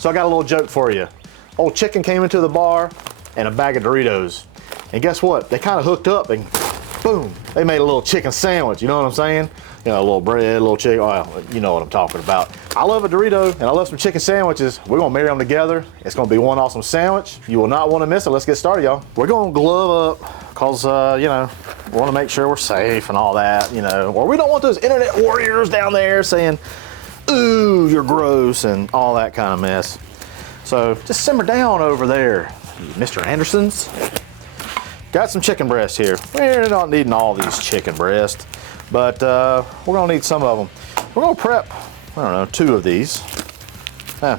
So I got a little joke for you. Old chicken came into the bar and a bag of Doritos. And guess what? They kind of hooked up and boom, they made a little chicken sandwich. You know what I'm saying? You know, a little bread, a little chicken. Oh, you know what I'm talking about. I love a Dorito and I love some chicken sandwiches. We're gonna marry them together. It's gonna be one awesome sandwich. You will not wanna miss it. Let's get started, y'all. We're gonna glove up cause you know, we wanna make sure we're safe and all that, you know. Or we don't want those internet warriors down there saying, ooh, you're gross and all that kind of mess. So just simmer down over there, Mr. Andersons. Got some chicken breasts here. We're not needing all these chicken breasts, but we're gonna need some of them. We're gonna prep, I don't know, 2 of these.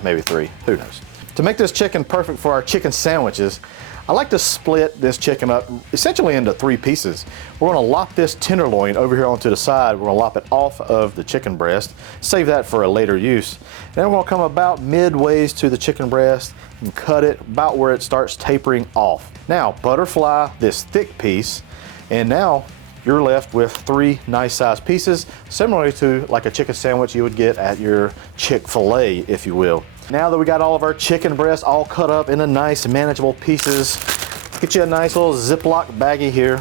Maybe 3, who knows. To make this chicken perfect for our chicken sandwiches, I like to split this chicken up essentially into 3 pieces. We're gonna lop this tenderloin over here onto the side. We're gonna lop it off of the chicken breast, save that for a later use. Then we're gonna come about midways to the chicken breast and cut it about where it starts tapering off. Now, butterfly this thick piece, and now you're left with 3 nice sized pieces, similarly to like a chicken sandwich you would get at your Chick-fil-A, if you will. Now that we got all of our chicken breasts all cut up into nice manageable pieces, get you a nice little Ziploc baggie here.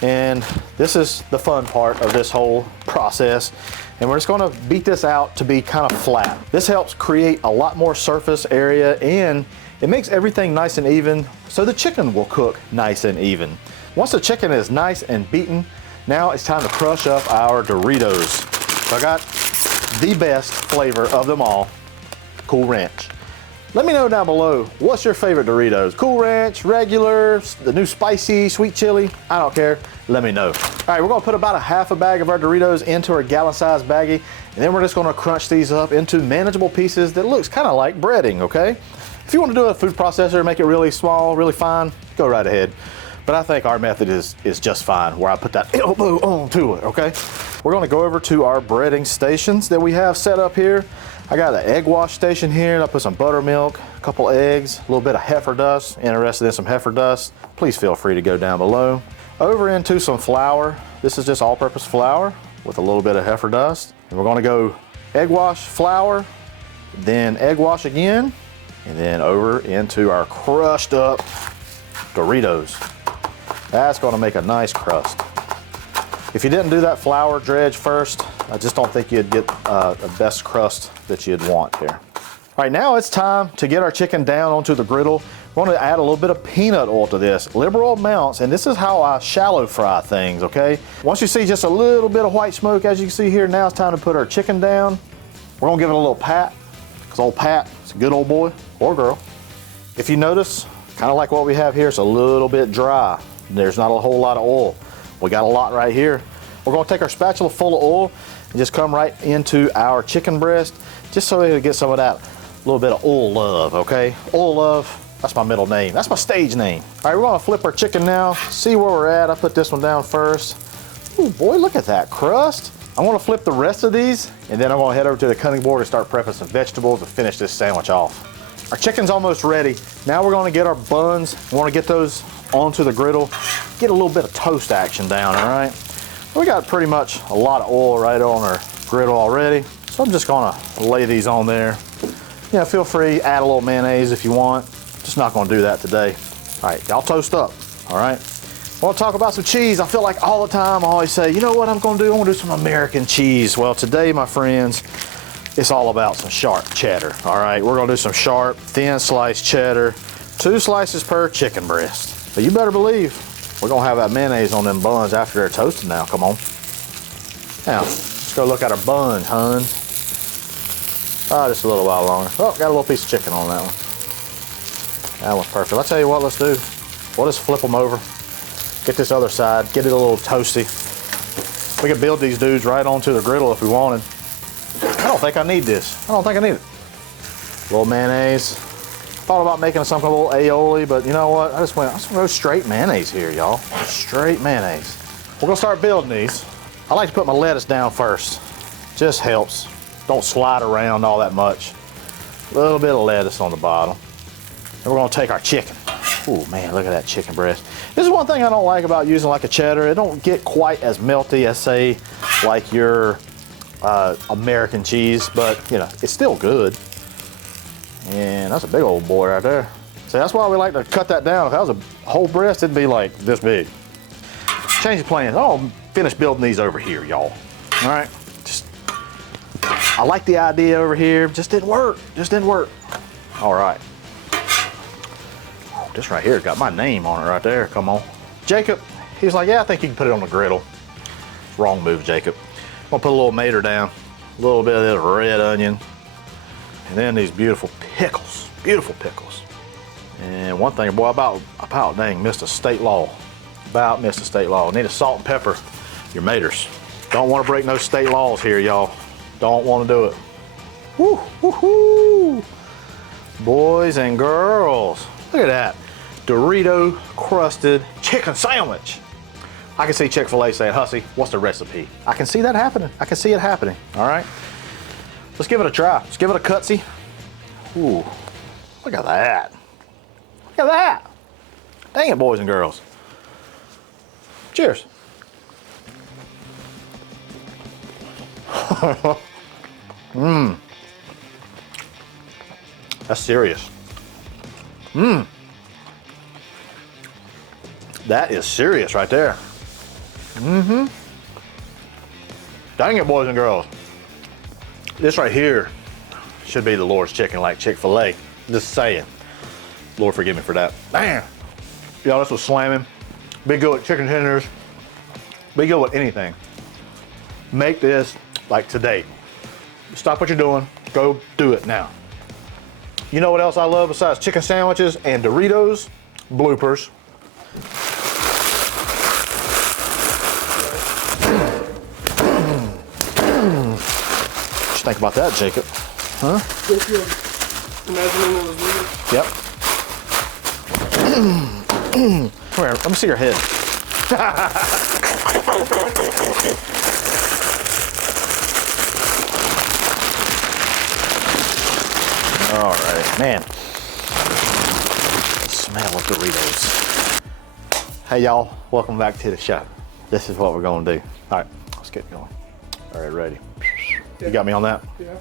And this is the fun part of this whole process. And we're just gonna beat this out to be kind of flat. This helps create a lot more surface area and it makes everything nice and even, so the chicken will cook nice and even. Once the chicken is nice and beaten, now it's time to crush up our Doritos. So I got the best flavor of them all, Cool Ranch. Let me know down below, what's your favorite Doritos? Cool Ranch, regular, the new spicy, sweet chili? I don't care, let me know. All right, we're gonna put about a half a bag of our Doritos into our gallon-sized baggie, and then we're just gonna crunch these up into manageable pieces that looks kind of like breading, okay? If you wanna do a food processor, make it really small, really fine, go right ahead. But I think our method is just fine, where I put that elbow onto it, okay? We're gonna go over to our breading stations that we have set up here. I got an egg wash station here, and I put some buttermilk, a couple eggs, a little bit of heifer dust. Interested in some heifer dust? Please feel free to go down below. Over into some flour. This is just all-purpose flour with a little bit of heifer dust. And we're gonna go egg wash, flour, then egg wash again, and then over into our crushed up Doritos. That's gonna make a nice crust. If you didn't do that flour dredge first, I just don't think you'd get the best crust that you'd want here. All right, now it's time to get our chicken down onto the griddle. We're gonna add a little bit of peanut oil to this, liberal amounts, and this is how I shallow fry things, okay? Once you see just a little bit of white smoke, as you can see here, now it's time to put our chicken down. We're gonna give it a little pat, because old Pat is a good old boy or girl. If you notice, kind of like what we have here, it's a little bit dry. There's not a whole lot of oil. We got a lot right here. We're gonna take our spatula full of oil and just come right into our chicken breast, just so we can get some of that little bit of oil love, okay? Oil love, that's my middle name. That's my stage name. All right, we're gonna flip our chicken now, see where we're at. I put this one down first. Ooh, boy, look at that crust. I'm gonna flip the rest of these, and then I'm gonna head over to the cutting board and start prepping some vegetables to finish this sandwich off. Our chicken's almost ready. Now we're gonna get our buns. We wanna get those onto the griddle, get a little bit of toast action down, all right? We got pretty much a lot of oil right on our griddle already, so I'm just gonna lay these on there. You know, feel free, add a little mayonnaise if you want. Just not gonna do that today. All right, y'all toast up, all right? I wanna talk about some cheese. I feel like all the time I always say, you know what I'm gonna do? I'm gonna do some American cheese. Well, today, my friends, it's all about some sharp cheddar, all right? We're gonna do some sharp, thin sliced cheddar, 2 slices per chicken breast. But you better believe we're gonna have that mayonnaise on them buns after they're toasted now, come on. Now, let's go look at our buns, hun. Oh, just a little while longer. Oh, got a little piece of chicken on that one. That one's perfect. I'll tell you what, let's do. We'll just flip them over. Get this other side, get it a little toasty. We can build these dudes right onto the griddle if we wanted. I don't think I need this. I don't think I need it. A little mayonnaise. Thought about making some kind of little aioli, but you know what? I'm just gonna go straight mayonnaise here, y'all. Straight mayonnaise. We're gonna start building these. I like to put my lettuce down first. Just helps. Don't slide around all that much. A little bit of lettuce on the bottom. And we're gonna take our chicken. Oh man, look at that chicken breast. This is one thing I don't like about using like a cheddar. It don't get quite as melty as say like your American cheese, but you know, it's still good. And that's a big old boy right there. So that's why we like to cut that down. If that was a whole breast, it'd be like this big. Change of plans. I'll finish building these over here, y'all. All right. I like the idea over here. Just didn't work. Just didn't work. All right. This right here got my name on it right there. Come on. Jacob, he was like, yeah, I think you can put it on the griddle. Wrong move, Jacob. I'm gonna put a little mater down, a little bit of this red onion, and then these beautiful pickles. Beautiful pickles. And one thing, boy, about dang, missed a state law. About missed a state law. Need to salt and pepper your maters. Don't want to break no state laws here, y'all. Don't want to do it. Woo, woo, woo. Boys and girls, look at that. Dorito crusted chicken sandwich. I can see Chick-fil-A saying, Hussey, what's the recipe? I can see that happening. I can see it happening, all right? Let's give it a try. Let's give it a cutsy. Ooh, look at that. Look at that. Dang it, boys and girls. Cheers. That's serious. That is serious right there. Dang it, boys and girls. This right here should be the Lord's chicken like Chick-fil-A. Just saying. Lord forgive me for that. Damn. Y'all, this was slamming. Be good with chicken tenders. Be good with anything. Make this like today. Stop what you're doing. Go do it now. You know what else I love besides chicken sandwiches and Doritos? Bloopers. Just think about that, Jacob. Huh? Imagining it was weird. Yep. Come here, let me see your head. All right, man. The smell of Doritos. Hey y'all, welcome back to the show. This is what we're gonna do. All right, let's get going. All right, ready? Yeah. You got me on that? Yeah.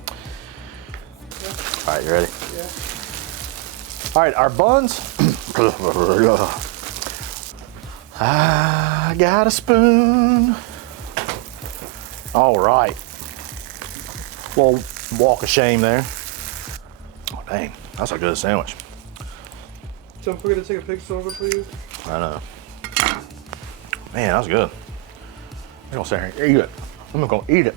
All right, you ready? Yeah. All right, our buns. I got a spoon. All right. Little walk of shame there. Oh, dang, that's a good sandwich. Don't forget to take a picture of it, please. I know. Man, that was good. I'm gonna sit here and eat it. I'm gonna eat it.